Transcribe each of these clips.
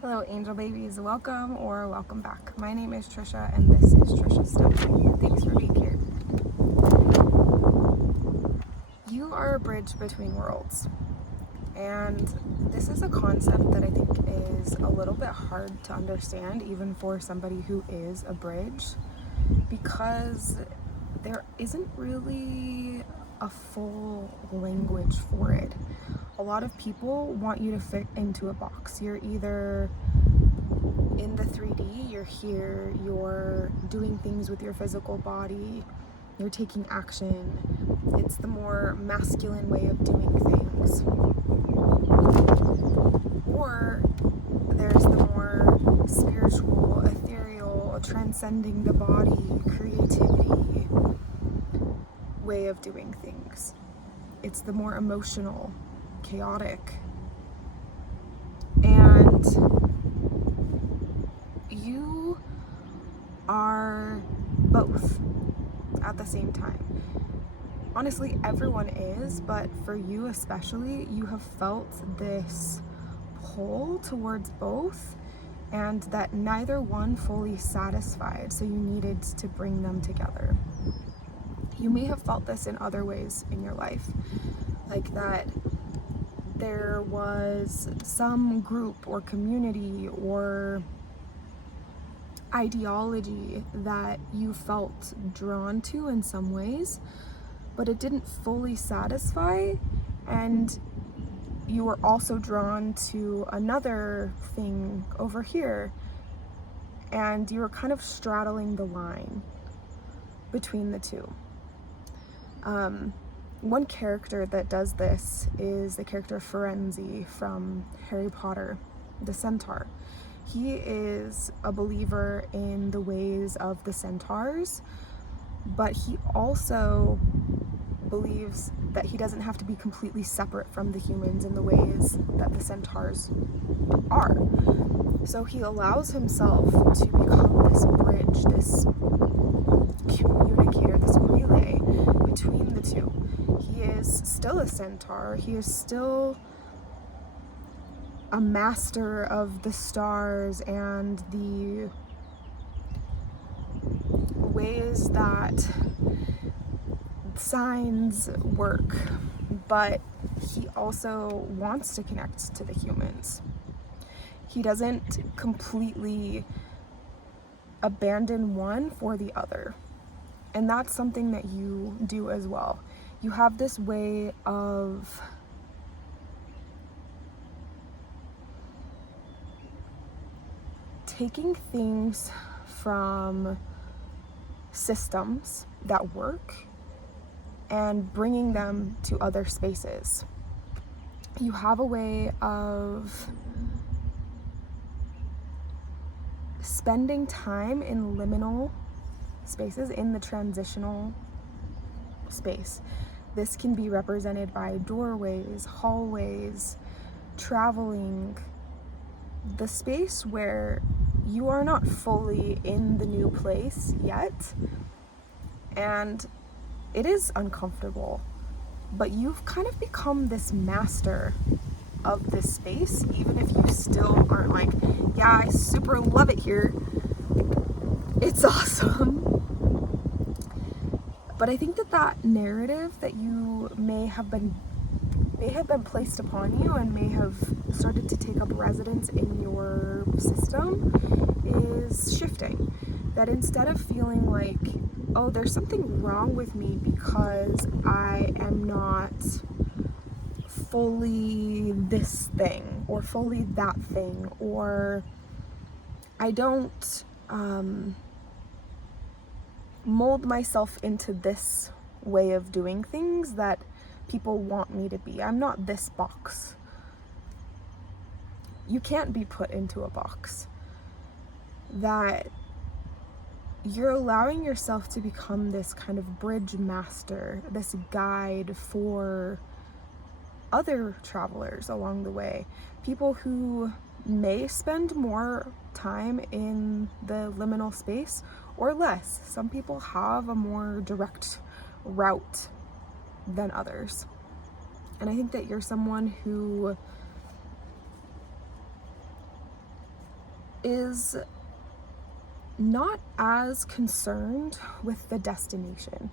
Hello, angel babies. Welcome or welcome back. My name is Trisha, and this is Trisha's Step. Thanks for being here. You are a bridge between worlds, and this is a concept that I think is a little bit hard to understand, even for somebody who is a bridge, because there isn't really a full language for it. A lot of people want you to fit into a box. You're either in the 3D, you're here, you're doing things with your physical body, you're taking action. It's the more masculine way of doing things. Or there's the more spiritual, ethereal, transcending the body, creativity way of doing things. It's the more emotional, chaotic. And you are both at the same time. Honestly, everyone is, but for you especially, you have felt this pull towards both, and that neither one fully satisfied, so you needed to bring them together. You may have felt this in other ways in your life, like that there was some group or community or ideology that you felt drawn to in some ways, but it didn't fully satisfy, and you were also drawn to another thing over here, and you were kind of straddling the line between the two. One character that does this is the character Firenze from Harry Potter, the centaur. He is a believer in the ways of the centaurs, but he also believes that he doesn't have to be completely separate from the humans in the ways that the centaurs are. So he allows himself to become this bridge, this communicator, this relay between the two. He is still a centaur. He is still a master of the stars and the ways that signs work, but he also wants to connect to the humans. He doesn't completely abandon one for the other. And that's something that you do as well. You have this way of taking things from systems that work and bringing them to other spaces. You have a way of spending time in liminal spaces, in the transitional space. This can be represented by doorways, hallways, traveling, the space where you are not fully in the new place yet, and it is uncomfortable, but you've kind of become this master of this space, even if you still aren't like, yeah, I super love it here, it's awesome. But I think that narrative that you may have been placed upon you and may have started to take up residence in your system is shifting. That instead of feeling like, oh, there's something wrong with me because I am not fully this thing or fully that thing, or I don't mold myself into this way of doing things that people want me to be. I'm not this box. You can't be put into a box. That you're allowing yourself to become this kind of bridge master, this guide for other travelers along the way. People who may spend more time in the liminal space or less. Some people have a more direct route than others. And I think that you're someone who is not as concerned with the destination,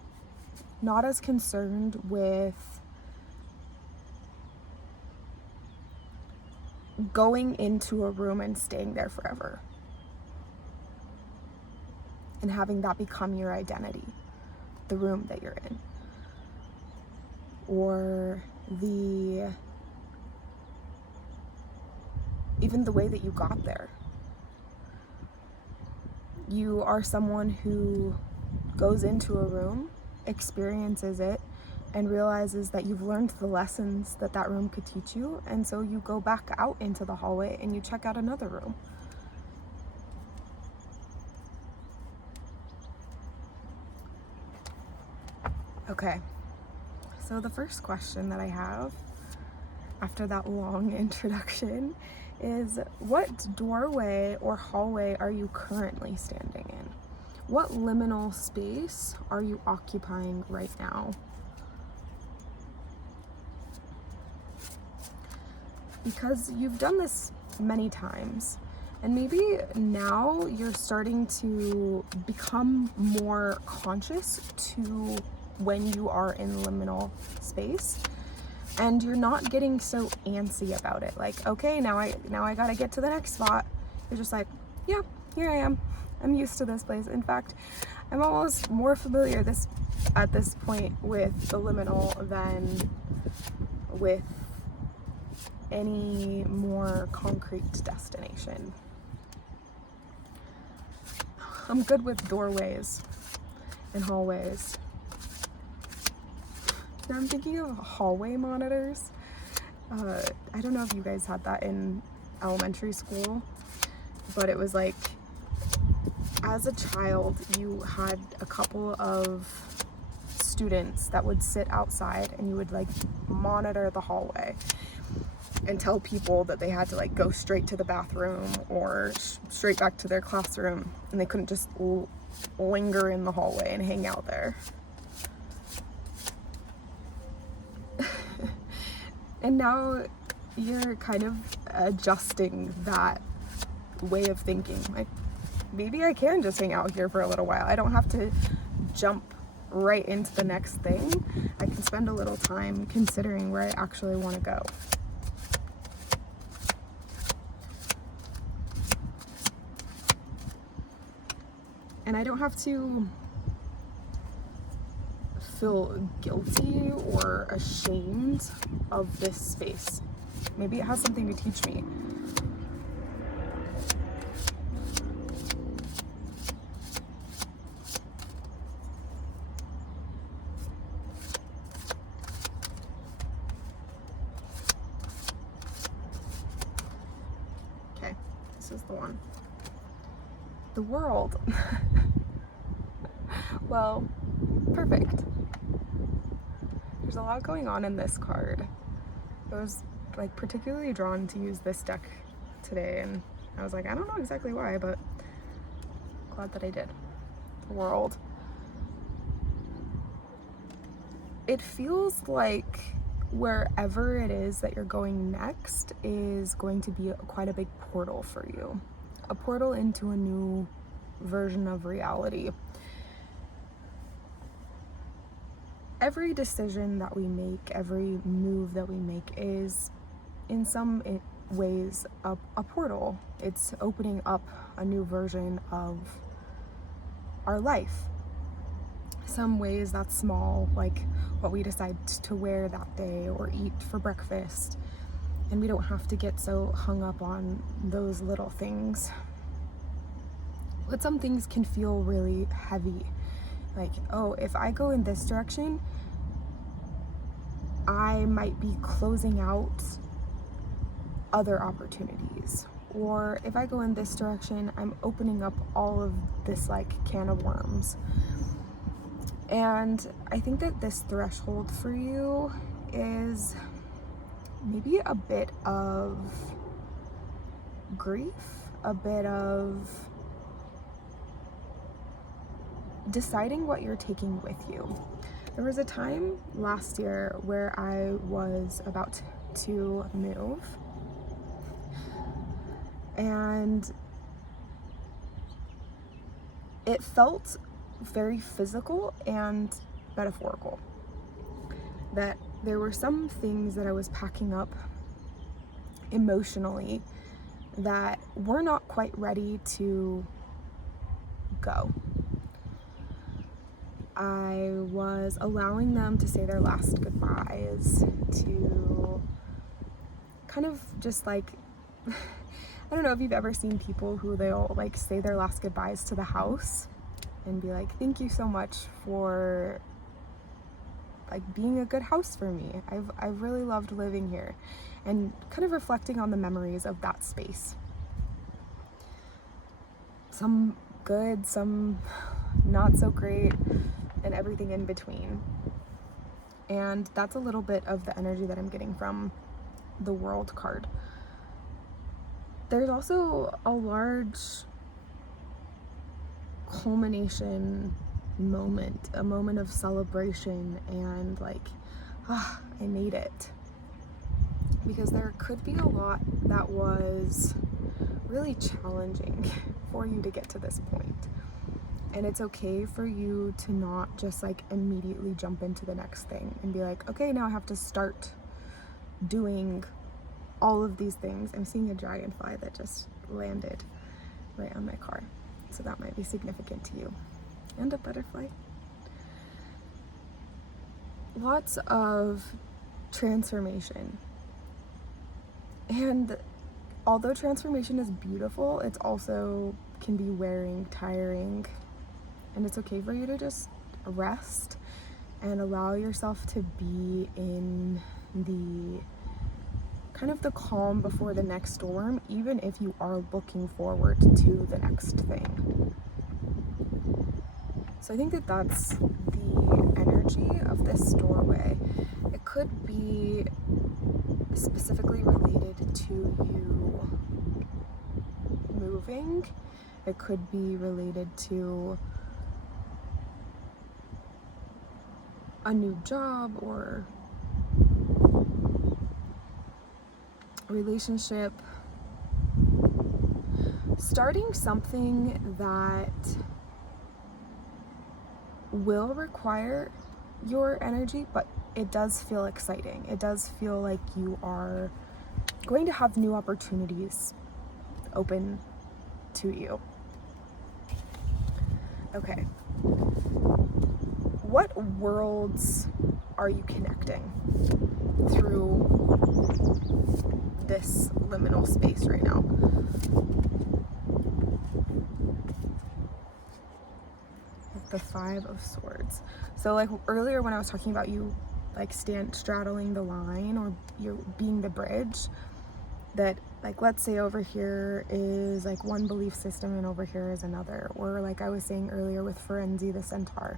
not as concerned with going into a room and staying there forever and having that become your identity, the room that you're in, or even the way that you got there. You are someone who goes into a room, experiences it, and realizes that you've learned the lessons that that room could teach you, and so you go back out into the hallway and you check out another room. Okay, so the first question that I have after that long introduction is, what doorway or hallway are you currently standing in? What liminal space are you occupying right now? Because you've done this many times, and maybe now you're starting to become more conscious to when you are in liminal space, and you're not getting so antsy about it. Like, okay, now I gotta get to the next spot. You're just like, yeah, here I am. I'm used to this place. In fact, I'm almost more familiar at this point with the liminal than with any more concrete destination. I'm good with doorways and hallways. Now I'm thinking of hallway monitors. I don't know if you guys had that in elementary school, but it was like, as a child, you had a couple of students that would sit outside and you would like monitor the hallway and tell people that they had to like go straight to the bathroom or straight back to their classroom, and they couldn't just linger in the hallway and hang out there. And now you're kind of adjusting that way of thinking. Like, maybe I can just hang out here for a little while. I don't have to jump right into the next thing. I can spend a little time considering where I actually want to go. And I don't have to feel guilty or ashamed of this space. Maybe it has something to teach me. Okay, this is the one. The world. Well, perfect. There's a lot going on in this card. I was like particularly drawn to use this deck today, and I was like, I don't know exactly why, but glad that I did. The world. It feels like wherever it is that you're going next is going to be quite a big portal for you. A portal into a new version of reality. Every decision that we make, every move that we make is in some ways a portal. It's opening up a new version of our life. Some ways that's small, like what we decide to wear that day or eat for breakfast. And we don't have to get so hung up on those little things. But some things can feel really heavy. Like, oh, if I go in this direction, I might be closing out other opportunities. Or if I go in this direction, I'm opening up all of this like can of worms. And I think that this threshold for you is maybe a bit of grief, a bit of deciding what you're taking with you. There was a time last year where I was about to move, and it felt very physical and metaphorical. That there were some things that I was packing up emotionally that were not quite ready to go. I was allowing them to say their last goodbyes, to kind of just like, I don't know if you've ever seen people who they'll like say their last goodbyes to the house and be like, thank you so much for like being a good house for me. I've really loved living here, and kind of reflecting on the memories of that space. Some good, some not so great, and everything in between. And that's a little bit of the energy that I'm getting from the World card. There's also a large culmination moment, a moment of celebration and like, I made it. Because there could be a lot that was really challenging for you to get to this point. And it's okay for you to not just like immediately jump into the next thing and be like, okay, now I have to start doing all of these things. I'm seeing a dragonfly that just landed right on my car, so that might be significant to you. And a butterfly. Lots of transformation. And although transformation is beautiful, it's also can be wearing, tiring, and it's okay for you to just rest and allow yourself to be in the kind of the calm before the next storm, even if you are looking forward to the next thing. So I think that that's the energy of this doorway. It could be specifically related to you moving. It could be related to a new job or relationship. Starting something that will require your energy, but it does feel exciting. It does feel like you are going to have new opportunities open to you. Okay. What worlds are you connecting through this liminal space right now? The Five of Swords. So like earlier when I was talking about you like straddling the line, or you're being the bridge, that like let's say over here is like one belief system and over here is another. Or like I was saying earlier with Ferenzi the centaur,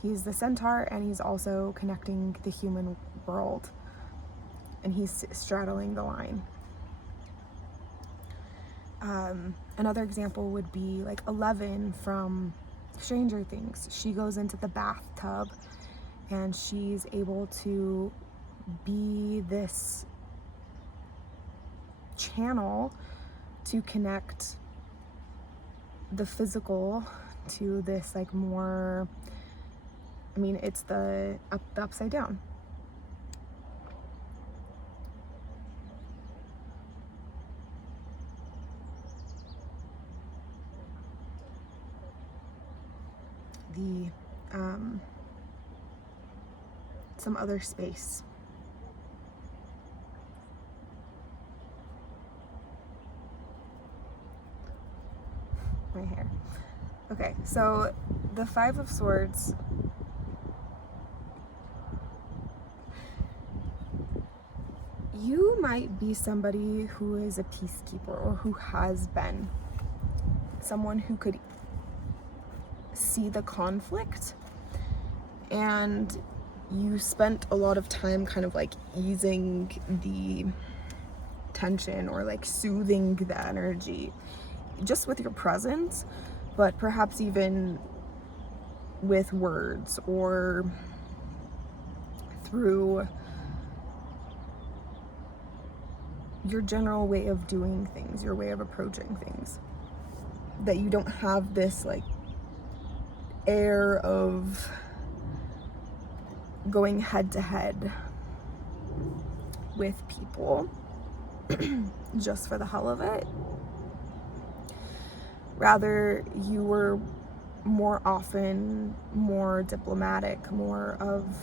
he's the centaur and he's also connecting the human world, and he's straddling the line. Another example would be like 11 from Stranger Things. She goes into the bathtub and she's able to be this channel to connect the physical to this like more, I mean, it's the upside down. The some other space. My hair. Okay, so the Five of Swords, you might be somebody who is a peacekeeper, or who has been someone who could see the conflict, and you spent a lot of time kind of like easing the tension or like soothing the energy just with your presence, but perhaps even with words or through your general way of doing things, your way of approaching things, that you don't have this like air of going head to head with people just for the hell of it. Rather, you were more often more diplomatic, more of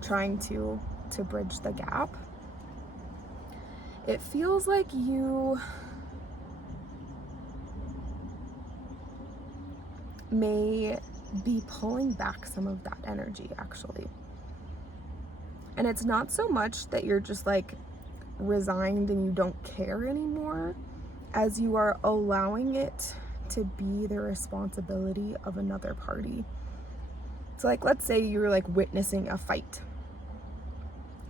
trying to bridge the gap. It feels like you may be pulling back some of that energy, actually. And it's not so much that you're just like resigned and you don't care anymore, as you are allowing it to be the responsibility of another party. So like, let's say you're like witnessing a fight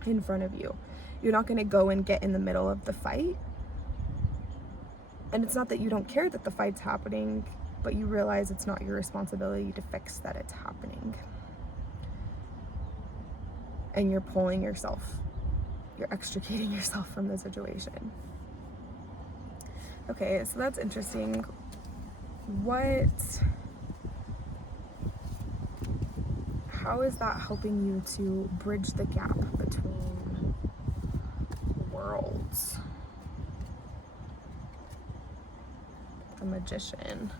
in front of you. You're not going to go and get in the middle of the fight. And it's not that you don't care that the fight's happening, but you realize it's not your responsibility to fix that it's happening. And you're pulling yourself, you're extricating yourself from the situation. Okay, so that's interesting. How is that helping you to bridge the gap between worlds? The Magician.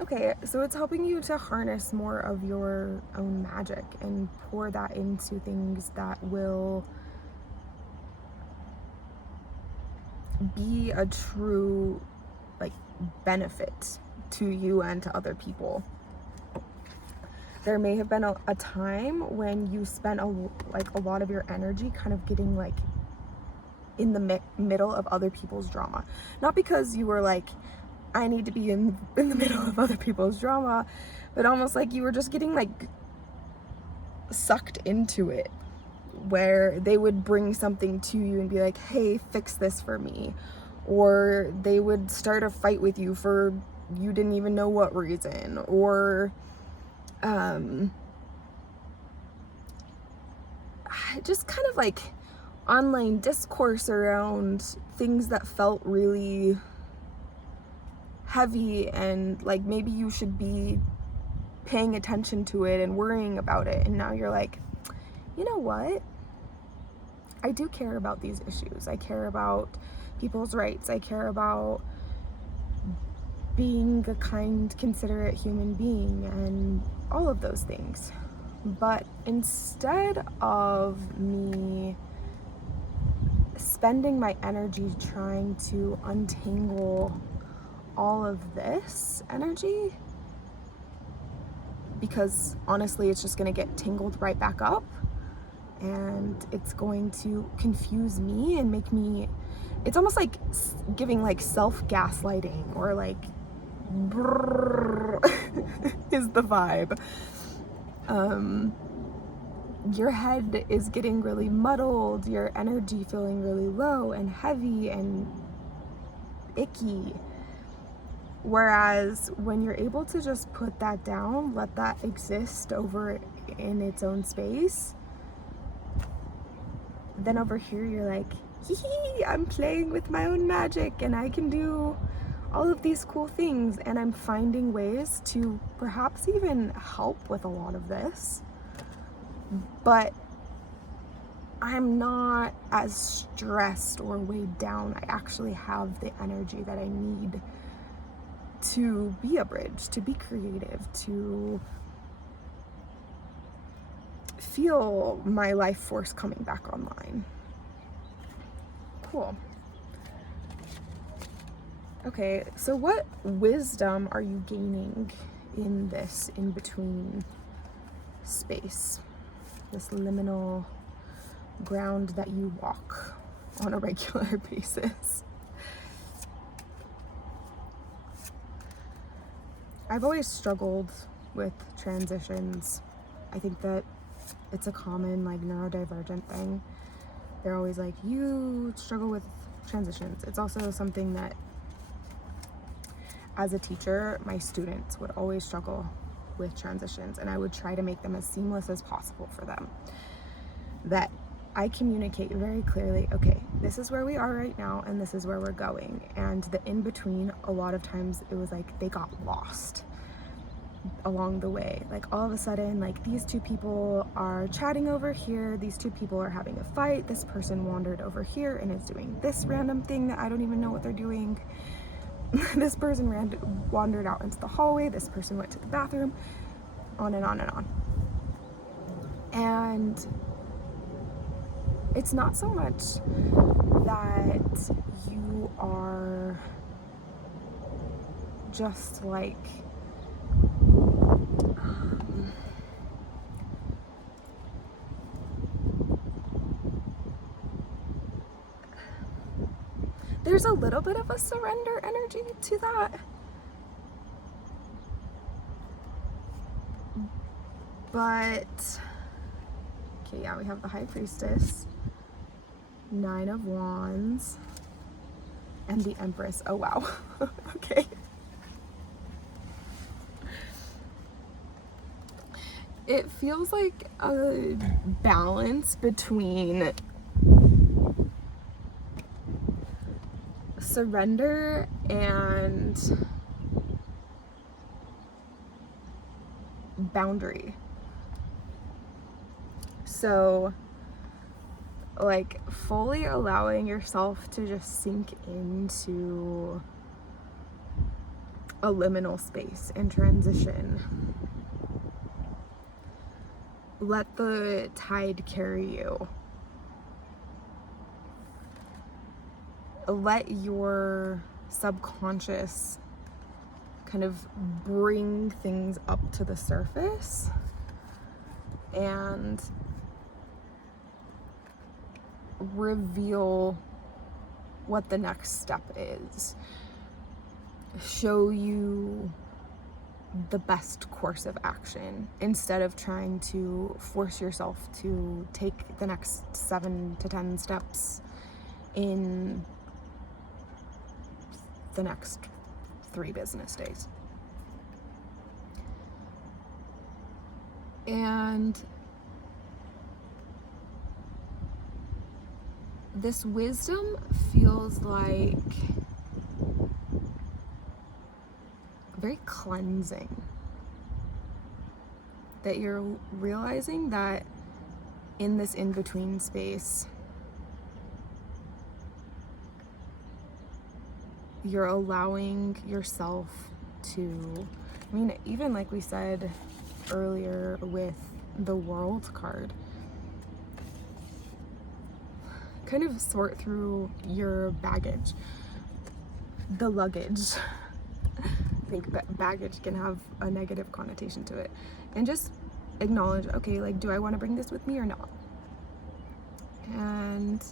Okay, so it's helping you to harness more of your own magic and pour that into things that will be a true like benefit to you and to other people. There may have been a time when you spent a lot of your energy kind of getting like in the middle of other people's drama. Not because you were like, I need to be in the middle of other people's drama, but almost like you were just getting like sucked into it, where they would bring something to you and be like, hey, fix this for me. Or they would start a fight with you for you didn't even know what reason. Or just kind of like online discourse around things that felt really heavy, and like maybe you should be paying attention to it and worrying about it. And now you're like, you know what? I do care about these issues. I care about people's rights. I care about being a kind, considerate human being and all of those things. But instead of me spending my energy trying to untangle all of this energy, because honestly it's just going to get tangled right back up, and it's going to confuse me and make me, it's almost like giving like self-gaslighting, or like is the vibe. Your head is getting really muddled, your energy feeling really low and heavy and icky. Whereas when you're able to just put that down, let that exist over in its own space, then over here you're like, hee, I'm playing with my own magic and I can do all of these cool things, and I'm finding ways to perhaps even help with a lot of this. But I'm not as stressed or weighed down. I actually have the energy that I need to be a bridge, to be creative, to feel my life force coming back online. Cool. Okay, so what wisdom are you gaining in this in-between space? This liminal ground that you walk on a regular basis. I've always struggled with transitions. I think that it's a common like neurodivergent thing. They're always like, you struggle with transitions. It's also something that as a teacher, my students would always struggle with transitions, and I would try to make them as seamless as possible for them. That I communicate very clearly, okay, this is where we are right now and this is where we're going. And the in-between, a lot of times it was like they got lost. along the way. Like all of a sudden, like these two people are chatting over here, these two people are having a fight, this person wandered over here and is doing this random thing that I don't even know what they're doing. This person wandered out into the hallway, this person went to the bathroom, on and on and on. And it's not so much that you are just like there's a little bit of a surrender energy to that, but okay, yeah, we have the High Priestess, Nine of Wands, and the Empress. Oh wow. Okay. It feels like a balance between surrender and boundary. So, like, fully allowing yourself to just sink into a liminal space and transition. Let the tide carry you. Let your subconscious kind of bring things up to the surface and reveal what the next step is. Show you the best course of action instead of trying to force yourself to take the next 7 to 10 steps in the next 3 business days. And this wisdom feels like very cleansing. That you're realizing that in this in-between space, you're allowing yourself to, I mean, even like we said earlier with the World card, kind of sort through your baggage, the luggage. I think baggage can have a negative connotation to it, and just acknowledge, okay, like, do I want to bring this with me or not? And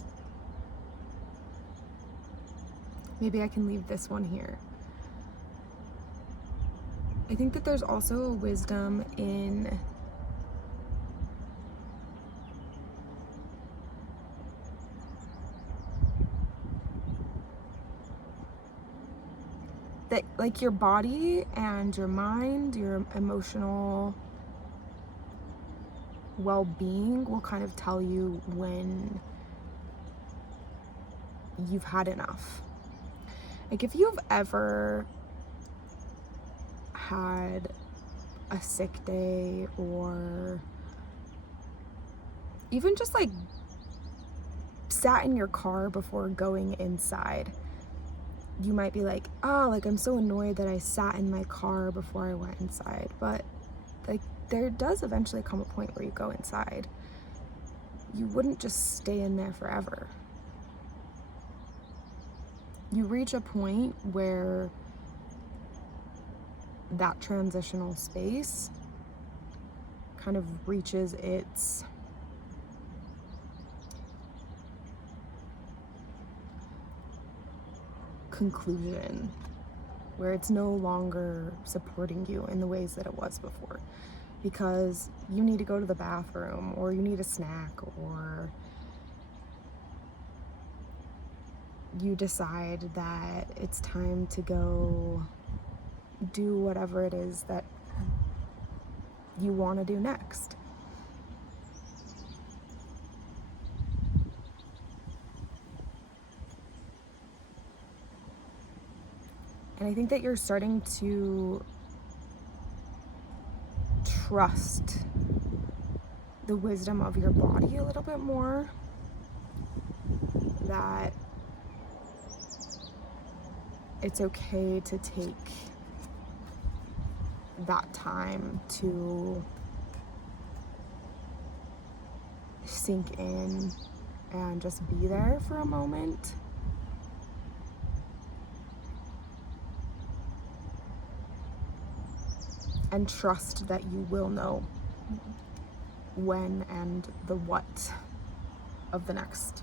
maybe I can leave this one here. I think that there's also a wisdom in that, like, your body and your mind, your emotional well-being will kind of tell you when you've had enough. Like, if you've ever had a sick day, or even just like sat in your car before going inside, you might be like, oh, like, I'm so annoyed that I sat in my car before I went inside. But like, there does eventually come a point where you go inside. You wouldn't just stay in there forever. You reach a point where that transitional space kind of reaches its conclusion, where it's no longer supporting you in the ways that it was before, because you need to go to the bathroom, or you need a snack, or you decide that it's time to go do whatever it is that you want to do next. And I think that you're starting to trust the wisdom of your body a little bit more, that it's okay to take that time to sink in and just be there for a moment. And trust that you will know when and the what of the next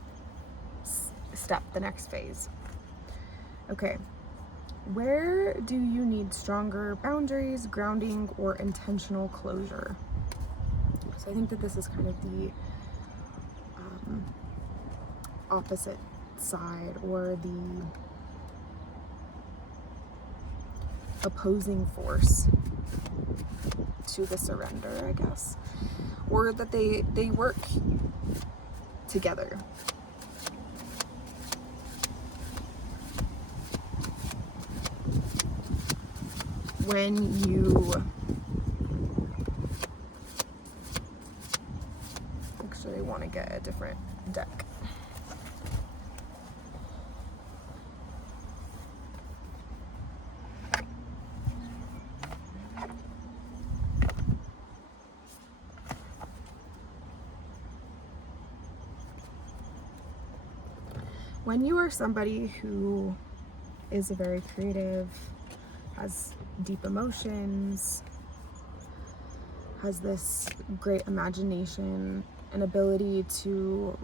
step, the next phase. Okay, where do you need stronger boundaries, grounding, or intentional closure? So I think that this is kind of the opposite side, or the opposing force to the surrender, I guess, or that they work together. When you actually want to get a different deck. When you are somebody who is very creative, has deep emotions, has this great imagination, an ability to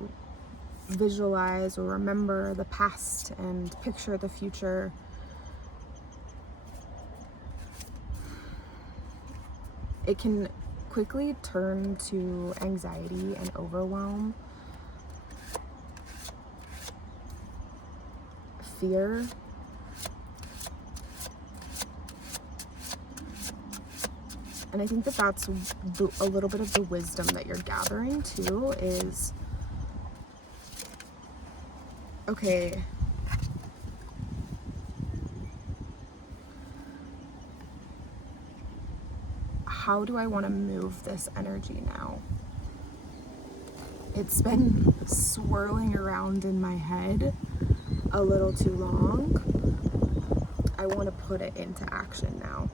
visualize or remember the past and picture the future, it can quickly turn to anxiety and overwhelm, fear, and I think that that's a little bit of the wisdom that you're gathering too, is, okay, how do I want to move this energy now? It's been swirling around in my head a little too long. I want to put it into action now.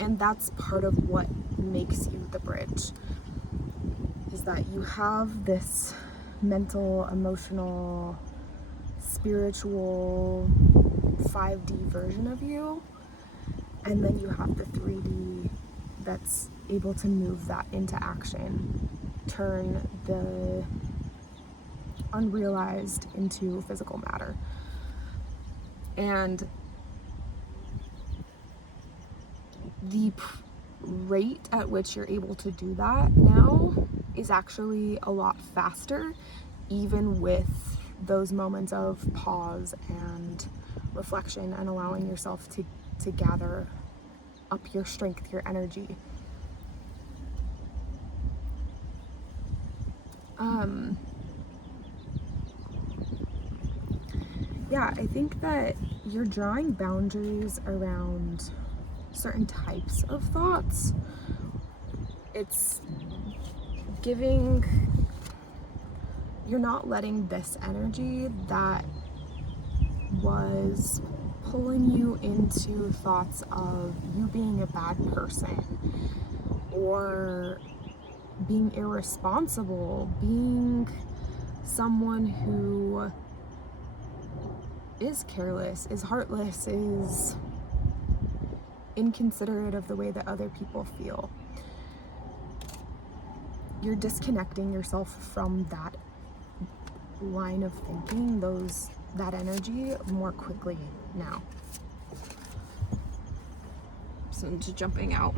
And that's part of what makes you the bridge, is that you have this mental, emotional, spiritual 5D version of you, and then you have the 3D that's able to move that into action, turn the unrealized into physical matter. And the rate at which you're able to do that now is actually a lot faster, even with those moments of pause and reflection and allowing yourself to gather up your strength, your energy. Yeah, I think that you're drawing boundaries around certain types of thoughts. It's giving, you're not letting this energy that was pulling you into thoughts of you being a bad person, or being irresponsible, being someone who is careless, is heartless, is inconsiderate of the way that other people feel. You're disconnecting yourself from that line of thinking, that energy more quickly now. So into jumping out.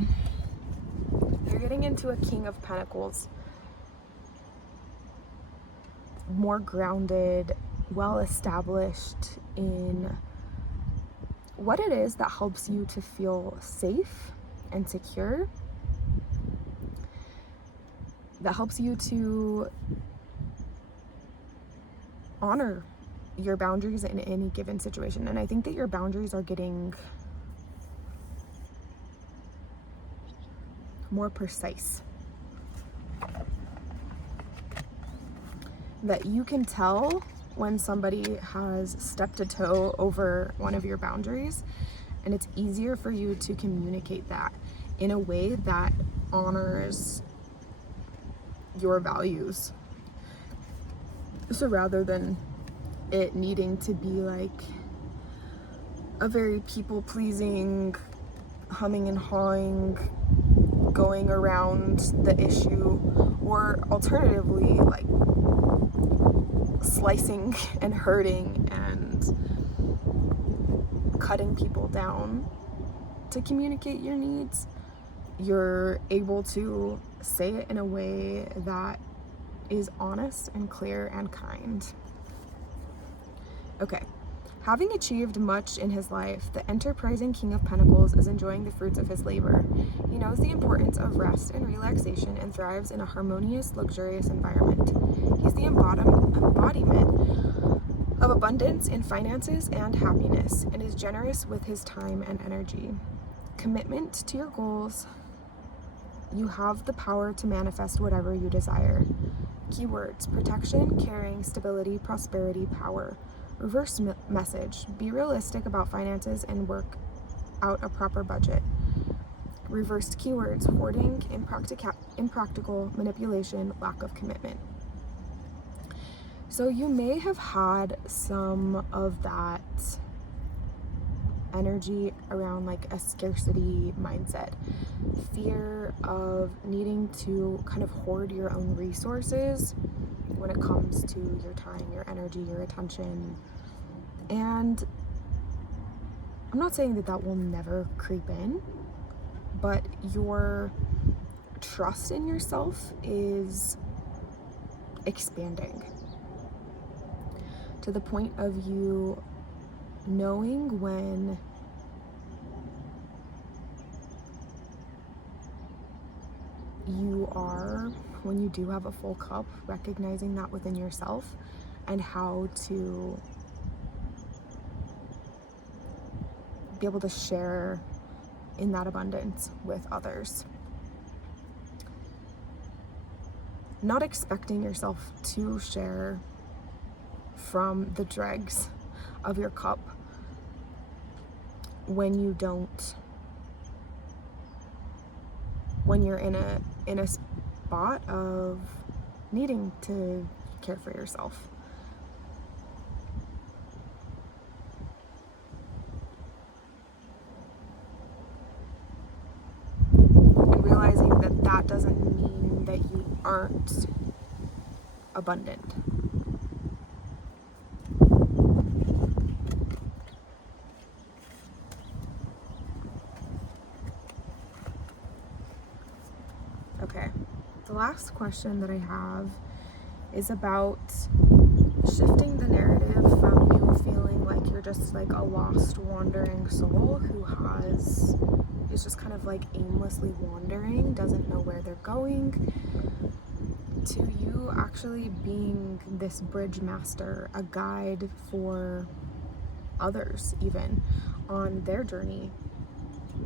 You're getting into a King of Pentacles. More grounded, well established in what it is that helps you to feel safe and secure, that helps you to honor your boundaries in any given situation. And I think that your boundaries are getting more precise. That you can tell when somebody has stepped a toe over one of your boundaries, and it's easier for you to communicate that in a way that honors your values. So rather than it needing to be like a very people-pleasing, humming and hawing, going around the issue, or alternatively like slicing and hurting and cutting people down to communicate your needs, you're able to say it in a way that is honest and clear and kind. Okay. Having achieved much in his life, the enterprising King of Pentacles is enjoying the fruits of his labor. He knows the importance of rest and relaxation and thrives in a harmonious, luxurious environment. He's the embodiment of abundance in finances and happiness, and is generous with his time and energy. Commitment to your goals. You have the power to manifest whatever you desire. Keywords: protection, caring, stability, prosperity, power. Reverse message: be realistic about finances and work out a proper budget. Reversed keywords: hoarding, impractical, manipulation, lack of commitment. So you may have had some of that energy around like a scarcity mindset, fear of needing to kind of hoard your own resources when it comes to your time, your energy, your attention. And I'm not saying that that will never creep in, but your trust in yourself is expanding to the point of you knowing when you do have a full cup, recognizing that within yourself, and how to be able to share in that abundance with others. Not expecting yourself to share from the dregs of your cup when you're in a spot of needing to care for yourself. And realizing that that doesn't mean that you aren't abundant. Okay, the last question that I have is about shifting the narrative from you feeling like you're just like a lost, wandering soul who is just kind of like aimlessly wandering, doesn't know where they're going, to you actually being this bridge master, a guide for others even on their journey,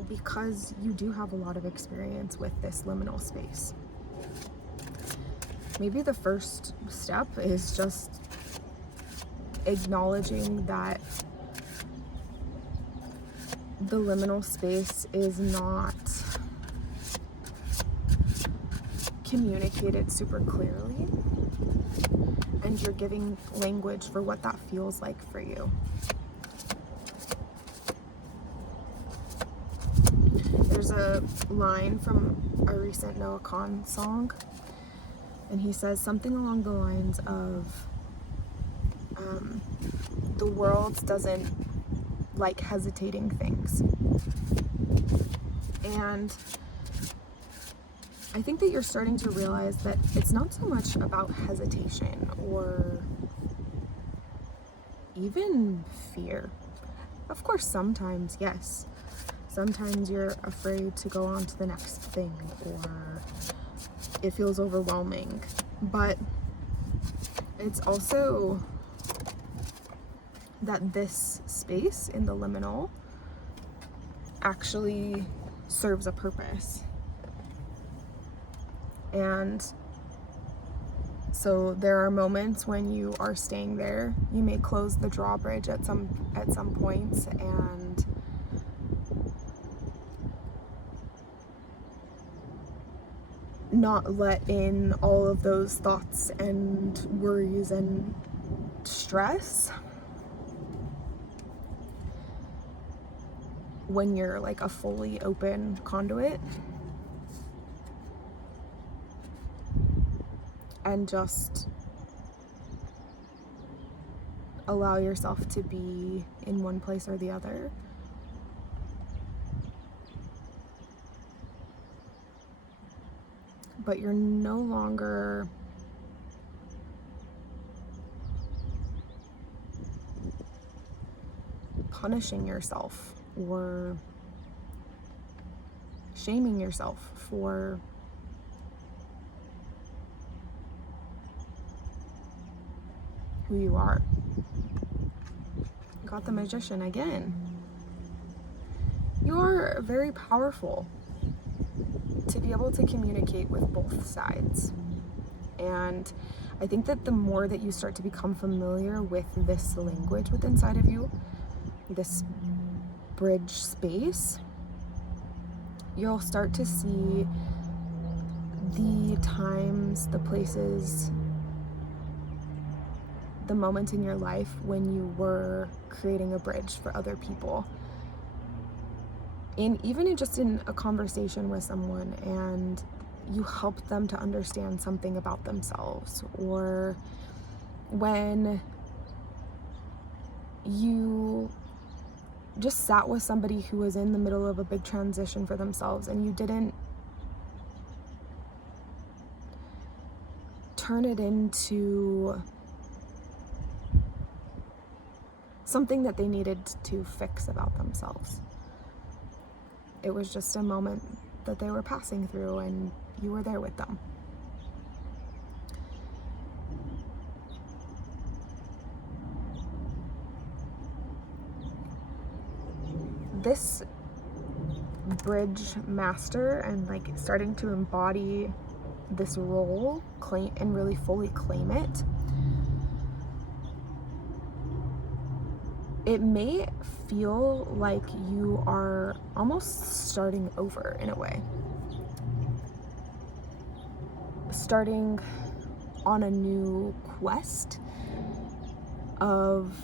because you do have a lot of experience with this liminal space. Maybe the first step is just acknowledging that the liminal space is not communicated super clearly, and you're giving language for what that feels like for you. There's a line from a recent Noah Kahan song, and he says something along the lines of, the world doesn't like hesitating things. And I think that you're starting to realize that it's not so much about hesitation or even fear. Of course, sometimes, yes. Sometimes you're afraid to go on to the next thing, or it feels overwhelming. But it's also that this space in the liminal actually serves a purpose. And so there are moments when you are staying there. You may close the drawbridge at some points and not let in all of those thoughts and worries and stress when you're like a fully open conduit, and just allow yourself to be in one place or the other. But you're no longer punishing yourself or shaming yourself for who you are. Got the Magician again. You are very powerful to be able to communicate with both sides. And I think that the more that you start to become familiar with this language within inside of you, this bridge space, you'll start to see the times, the places, the moment in your life when you were creating a bridge for other people. And even just in a conversation with someone, and you help them to understand something about themselves, or when you just sat with somebody who was in the middle of a big transition for themselves and you didn't turn it into something that they needed to fix about themselves. It was just a moment that they were passing through and you were there with them. This bridge master and like starting to embody this role, claim and really fully claim it, it may feel like you are almost starting over in a way. Starting on a new quest of,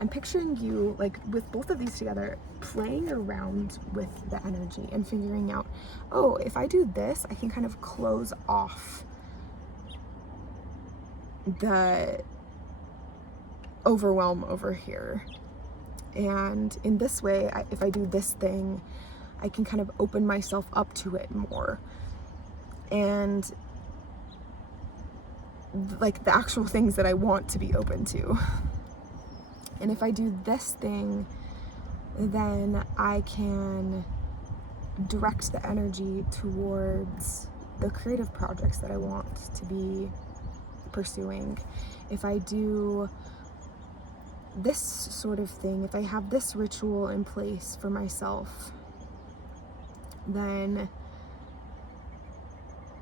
I'm picturing you like with both of these together, playing around with the energy and figuring out, oh, if I do this, I can kind of close off the overwhelm over here. And in this way, if I do this thing, I can kind of open myself up to it more. And like the actual things that I want to be open to. And if I do this thing, then I can direct the energy towards the creative projects that I want to be pursuing. If I do this sort of thing, if I have this ritual in place for myself, then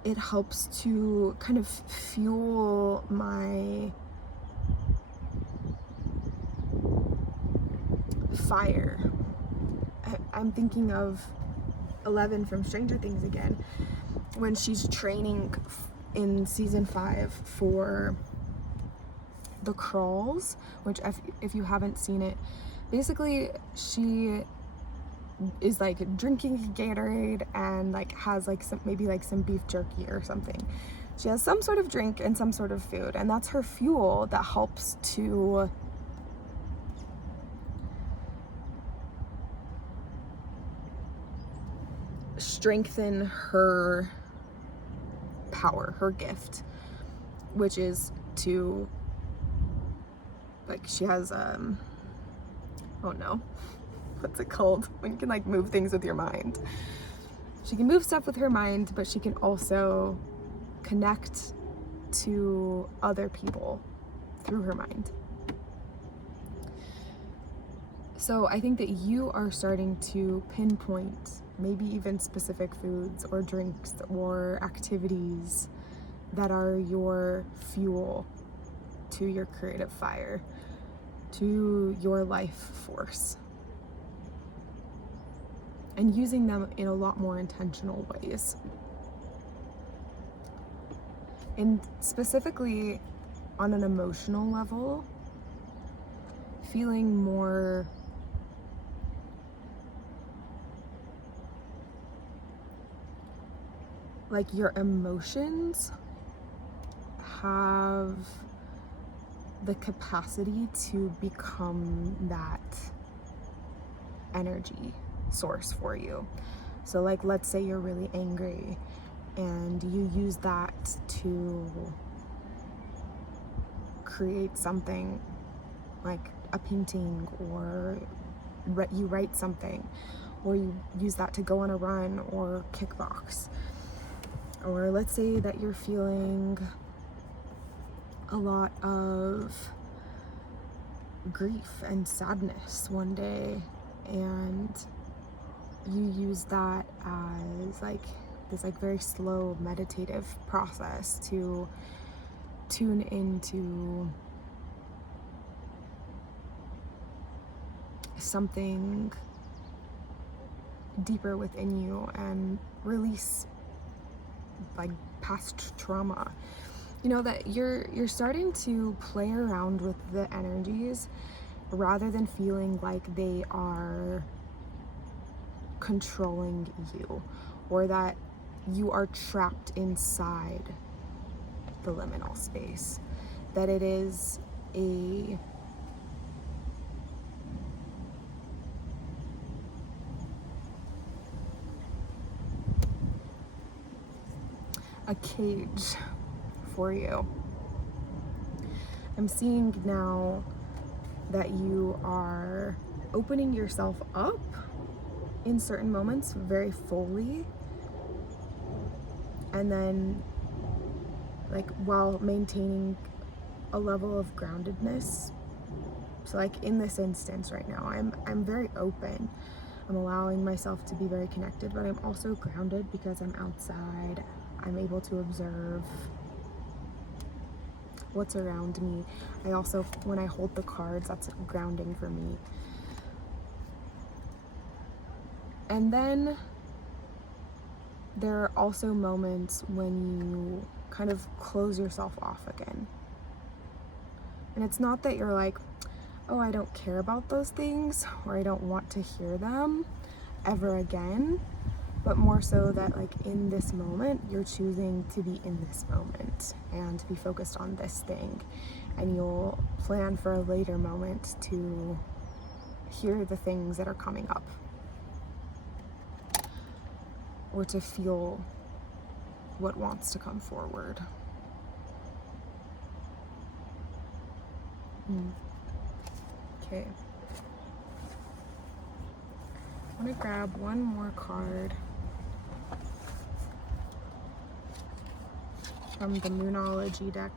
it helps to kind of fuel my fire. I'm thinking of 11 from Stranger Things again, when she's training in season 5 for the crawls, which if you haven't seen it, basically she is like drinking Gatorade and like has like some beef jerky or something. She has some sort of drink and some sort of food, and that's her fuel that helps to strengthen her power, her gift, which is to, like, she has oh no, what's it called when you can like move things with your mind? She can move stuff with her mind, but she can also connect to other people through her mind. So I think that you are starting to pinpoint maybe even specific foods or drinks or activities that are your fuel to your creative fire, to your life force, and using them in a lot more intentional ways. And specifically on an emotional level, feeling more like your emotions have the capacity to become that energy source for you. So like, let's say you're really angry and you use that to create something like a painting, or you write something, or you use that to go on a run or kickbox. Or let's say that you're feeling a lot of grief and sadness one day, and you use that as like this like very slow meditative process to tune into something deeper within you and release like past trauma. You know, that you're starting to play around with the energies rather than feeling like they are controlling you, or that you are trapped inside the liminal space. That it is a cage for you. I'm seeing now that you are opening yourself up in certain moments very fully, and then like while maintaining a level of groundedness. So like in this instance right now, I'm very open. I'm allowing myself to be very connected, but I'm also grounded because I'm outside. I'm able to observe what's around me. I also, when I hold the cards, that's grounding for me. And then there are also moments when you kind of close yourself off again. And it's not that you're like, oh, I don't care about those things, or I don't want to hear them ever again, but more so that like in this moment, you're choosing to be in this moment and to be focused on this thing. And you'll plan for a later moment to hear the things that are coming up, or to feel what wants to come forward. Okay. I'm gonna grab one more card from the Moonology deck.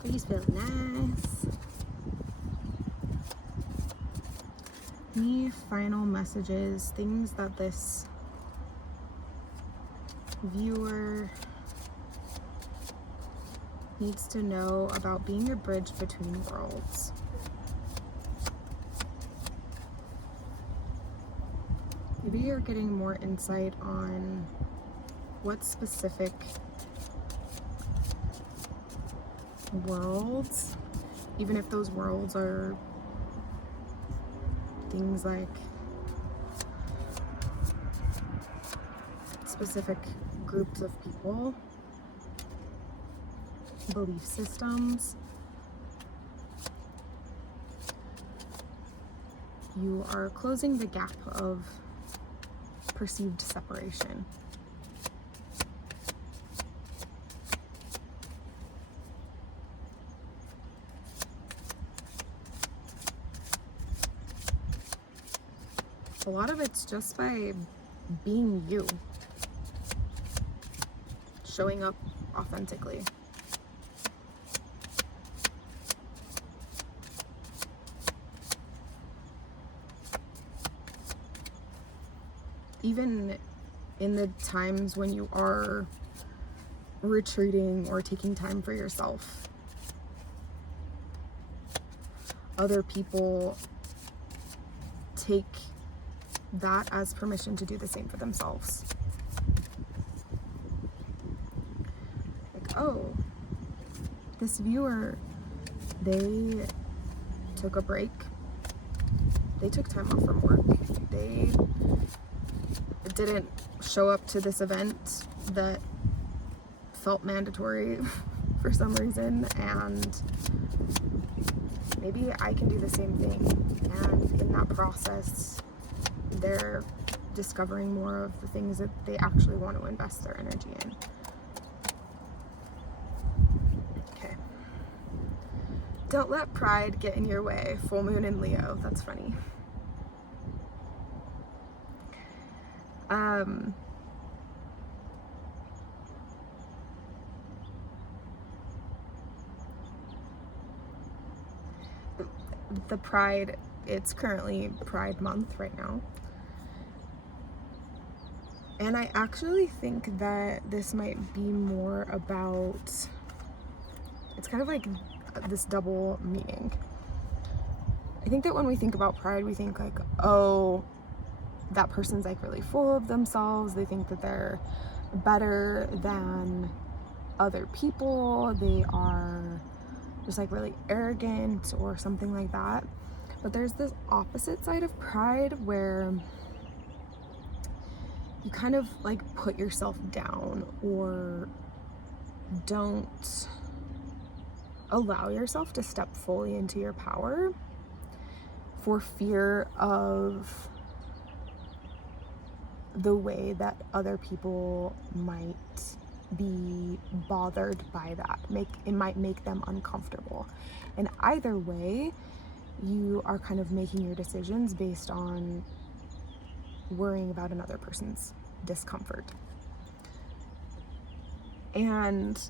Please feel nice. Any final messages, things that this viewer needs to know about being a bridge between worlds? Maybe you're getting more insight on what specific worlds, even if those worlds are things like specific groups of people, belief systems. You are closing the gap of perceived separation. A lot of it's just by being you, showing up authentically. Even in the times when you are retreating or taking time for yourself, other people take that as permission to do the same for themselves. Like, oh, this viewer, they took a break. They took time off from work. They didn't show up to this event that felt mandatory for some reason, and maybe I can do the same thing. And in that process, they're discovering more of the things that they actually want to invest their energy in. Okay. Don't let pride get in your way. Full moon in Leo. That's funny. The Pride, it's currently Pride Month right now. And I actually think that this might be more about, it's kind of like this double meaning. I think that when we think about pride, we think like, oh, that person's like really full of themselves. They think that they're better than other people. They are just like really arrogant or something like that. But there's this opposite side of pride where you kind of like put yourself down or don't allow yourself to step fully into your power for fear of the way that other people might be bothered by that. It might make them uncomfortable. And either way, you are kind of making your decisions based on worrying about another person's discomfort. And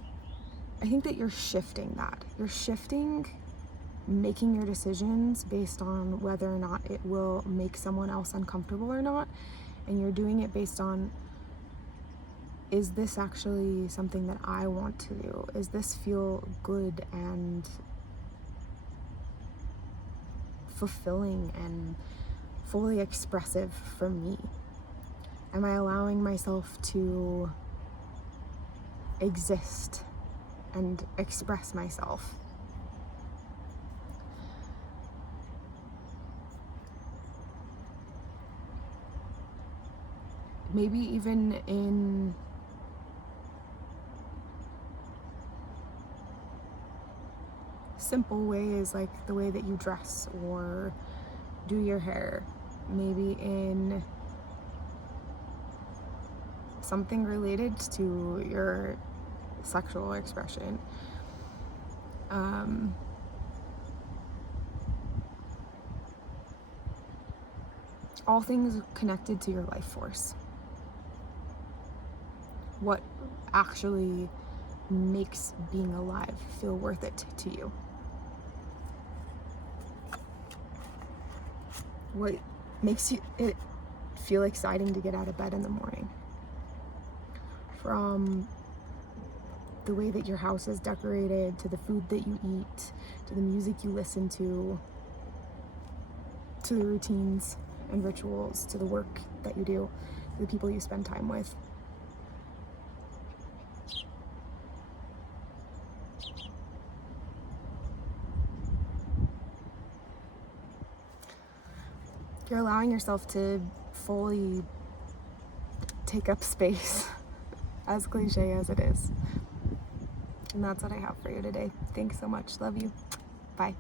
I think that you're shifting that. You're shifting making your decisions based on whether or not it will make someone else uncomfortable or not. And you're doing it based on, is this actually something that I want to do? Is this feel good and fulfilling and fully expressive for me? Am I allowing myself to exist and express myself? Maybe even in simple ways, like the way that you dress or do your hair. Maybe in something related to your sexual expression. All things connected to your life force. What actually makes being alive feel worth it to you? What makes it feel exciting to get out of bed in the morning? From the way that your house is decorated, to the food that you eat, to the music you listen to the routines and rituals, to the work that you do, to the people you spend time with. You're allowing yourself to fully take up space, as cliche as it is. And that's what I have for you today. Thanks so much. Love you. Bye.